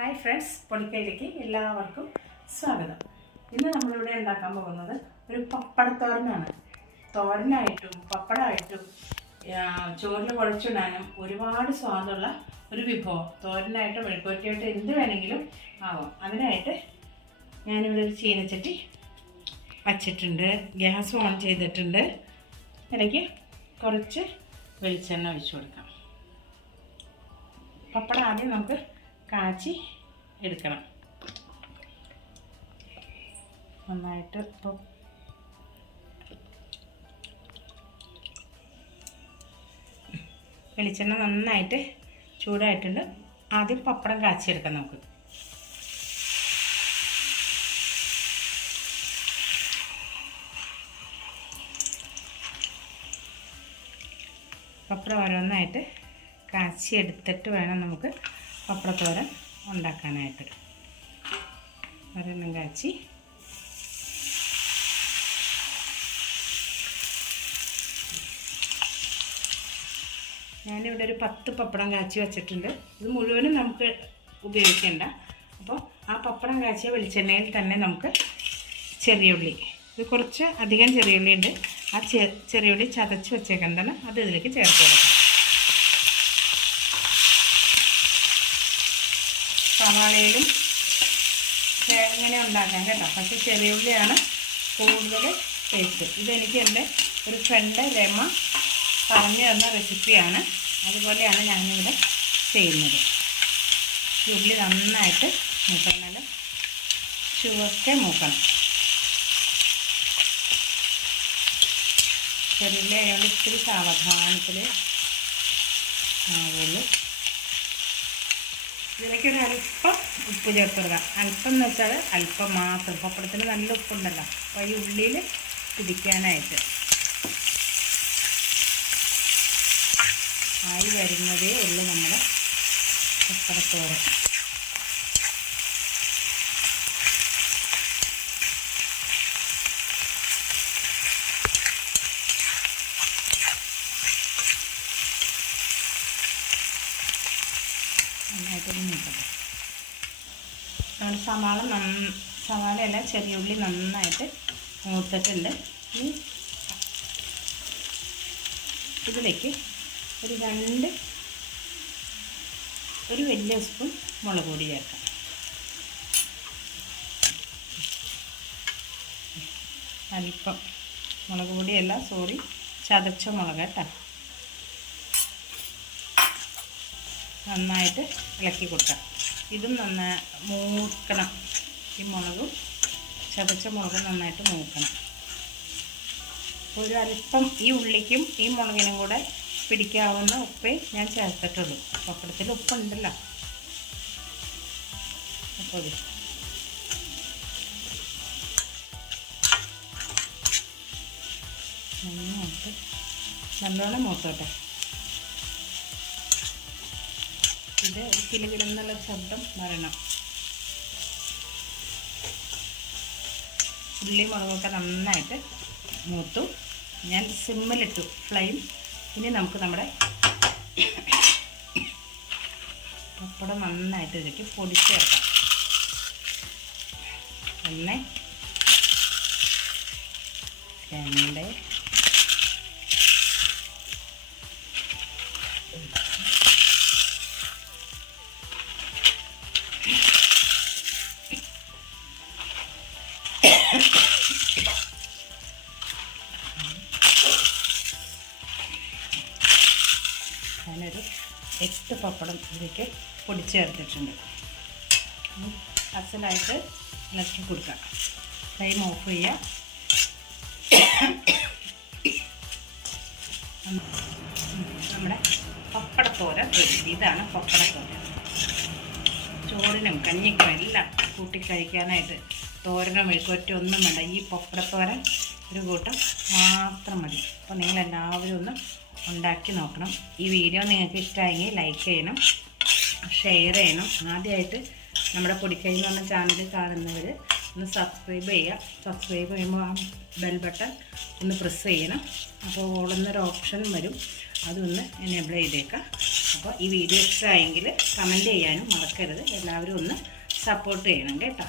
Hi friends പൊളിക്കയിലേക്ക് എല്ലാവർക്കും സ്വാഗതം. ഇന്ന് നമ്മളിവിടെ ഉണ്ടാക്കാൻ പോകുന്നത് ഒരു പപ്പടത്തോരനാണ്. തോരനായിട്ടും പപ്പടമായിട്ടും ചോറിൽ കുഴച്ചിടാനും ഒരുപാട് സ്വാദുള്ള ഒരു വിഭവം. തോരനായിട്ടും മെഴുക്കുവരട്ടിയായിട്ടും എന്ത് വേണമെങ്കിലും ആവാം. അതിനായിട്ട് ഞാനിവിടെ ഒരു ചീനച്ചട്ടി വച്ചിട്ടുണ്ട്. ഗ്യാസ് ഓൺ ചെയ്തിട്ടുണ്ട്. എനിക്ക് കുറച്ച് വെളിച്ചെണ്ണ ഒഴിച്ചു കൊടുക്കാം. പപ്പടം ആദ്യം നമുക്ക് കാച്ചി എടുക്കണം. നന്നായിട്ട് ഇപ്പം വെളിച്ചെണ്ണ നന്നായിട്ട് ചൂടായിട്ടുണ്ട്. ആദ്യം പപ്പടം കാച്ചിയെടുക്കാം നമുക്ക്. പപ്പടം ഓരോന്നായിട്ട് കാച്ചിയെടുത്തിട്ട് വേണം നമുക്ക് പപ്പടത്തോരൻ ഉണ്ടാക്കാനായിട്ട്. ഒരെണ്ണം കാച്ചി. ഞാനിവിടെ ഒരു പത്ത് പപ്പടം കാച്ചി വെച്ചിട്ടുണ്ട്. ഇത് മുഴുവനും നമുക്ക് ഉപയോഗിക്കേണ്ട. അപ്പോൾ ആ പപ്പടം കാച്ചിയ വെളിച്ചെണ്ണയിൽ തന്നെ നമുക്ക് ചെറിയുള്ളി ഇത് കുറച്ച് അധികം ചെറിയുള്ളി ഉണ്ട് ആ ചെറിയ ചെറിയുള്ളി ചതച്ച് വെച്ചേക്കുന്നതാണ്. അത് ഇതിലേക്ക് ചേർത്ത് കൊടുക്കാം. സവാളയിലും ഇങ്ങനെ ഉണ്ടാക്കാം കേട്ടോ. പക്ഷേ ചെറിയുള്ളിയാണ് കൂടുതൽ ടേസ്റ്റ് ഇതെനിക്ക് എന്റെ ഒരു ഫ്രണ്ട് രമ പറഞ്ഞു തന്ന റെസിപ്പിയാണ് അതുപോലെയാണ് ഞാനിവിടെ ചെയ്യുന്നത്. ഉള്ളി നന്നായിട്ട് മൂക്കണം നല്ല ചുവക്കെ മൂക്കണം. ആയതുകൊണ്ട് ഇത്തിരി സാവധാനത്തിൽ ആവുള്ളൂ ഇതിലേക്ക് ഒരു അല്പം ഉപ്പ് ചേർത്ത് കൊടുക്കാം അല്പം എന്ന് വെച്ചാൽ അല്പം മാത്രം. പപ്പടത്തിന് നല്ല ഉപ്പുണ്ടല്ലോ. അപ്പോൾ ഈ ഉള്ളിയിൽ പിടിക്കാനായിട്ട്. ആയി വരുന്നതേ ഉള്ളൂ നമ്മുടെ പപ്പടത്തോരൻ. നന്നായിട്ടൊന്ന് നീക്കട്ടെ നമ്മുടെ സവാള നന്ന സവാളയല്ല ചെറിയ ഉള്ളി നന്നായിട്ട് മൂത്തിട്ടുണ്ട്. ഈ ഇതിലേക്ക് ഒരു രണ്ട് ഒരു വലിയ സ്പൂൺ മുളക് പൊടി ചേർക്കാം. അല്പം മുളക് പൊടിയല്ല സോറി ചതച്ച മുളക് കേട്ടോ. നന്നായിട്ട് ഇളക്കി കൊടുക്കാം. ഇതും നന്നായി മൂക്കണം. ഈ മുളകും ചതച്ച മുളകും നന്നായിട്ട് മൂക്കണം. ഒരു അല്പം ഈ ഉള്ളിക്കും ഈ മുളകിനും കൂടെ പിടിക്കാവുന്ന ഉപ്പേ ഞാൻ ചേർത്തിട്ടുള്ളൂ. പപ്പടത്തിൽ ഉപ്പുണ്ടല്ലോ. അപ്പോൾ നന്നായിട്ട് നല്ലോണം മൂത്തോട്ടെ. ഇത് കിലുകിലെന്നുള്ള ശബ്ദം വരണം. ഉള്ളി മുളകൊക്കെ നന്നായിട്ട് മൂത്തു. ഞാൻ സിമ്മിലിട്ടു ഫ്ലെയിം. ഇനി നമുക്ക് നമ്മുടെ പപ്പടം നന്നായിട്ട് ഇതിലേക്ക് പൊടിച്ച് ചേർക്കാം. ഒന്ന് രണ്ട് എട്ട് പപ്പടം ഇതിലേക്ക് പൊടിച്ച് ചേർത്തിട്ടുണ്ട്. അസലായിട്ട് ഇളക്കി കൊടുക്കാം. ഫ്ലെയിം ഓഫ് ചെയ്യുക നമ്മുടെ പപ്പടത്തോര ഇതാണ് പപ്പടത്തോര ചോറിനും കഞ്ഞിക്കും എല്ലാം കൂട്ടി കഴിക്കാനായിട്ട് തോരനോ മെഴുക്കുവറ്റോ ഒന്നും വേണ്ട. ഈ പപ്പടത്തോരൻ ഒരു കൂട്ടം മാത്രം മതി. അപ്പോൾ നിങ്ങളെല്ലാവരും ഒന്ന് ഉണ്ടാക്കി നോക്കണം. ഈ വീഡിയോ നിങ്ങൾക്ക് ഇഷ്ടമായെങ്കിൽ ലൈക്ക് ചെയ്യണം ഷെയർ ചെയ്യണം. ആദ്യമായിട്ട് നമ്മുടെ പൊടിക്കൈ പറഞ്ഞ ചാനൽ കാണുന്നവർ ഒന്ന് സബ്സ്ക്രൈബ് ചെയ്യുക. സബ്സ്ക്രൈബ് ചെയ്യുമ്പോൾ ആ ബെൽ ബട്ടൺ ഒന്ന് പ്രസ് ചെയ്യണം. അപ്പോൾ ഓളുന്നൊരു ഓപ്ഷൻ വരും. അതൊന്ന് എനേബിൾ ചെയ്തേക്കാം. അപ്പോൾ ഈ വീഡിയോ ഇഷ്ടമായെങ്കിൽ കമന്റ് ചെയ്യാനും മറക്കരുത്. എല്ലാവരും ഒന്ന് സപ്പോർട്ട് ചെയ്യണം കേട്ടോ.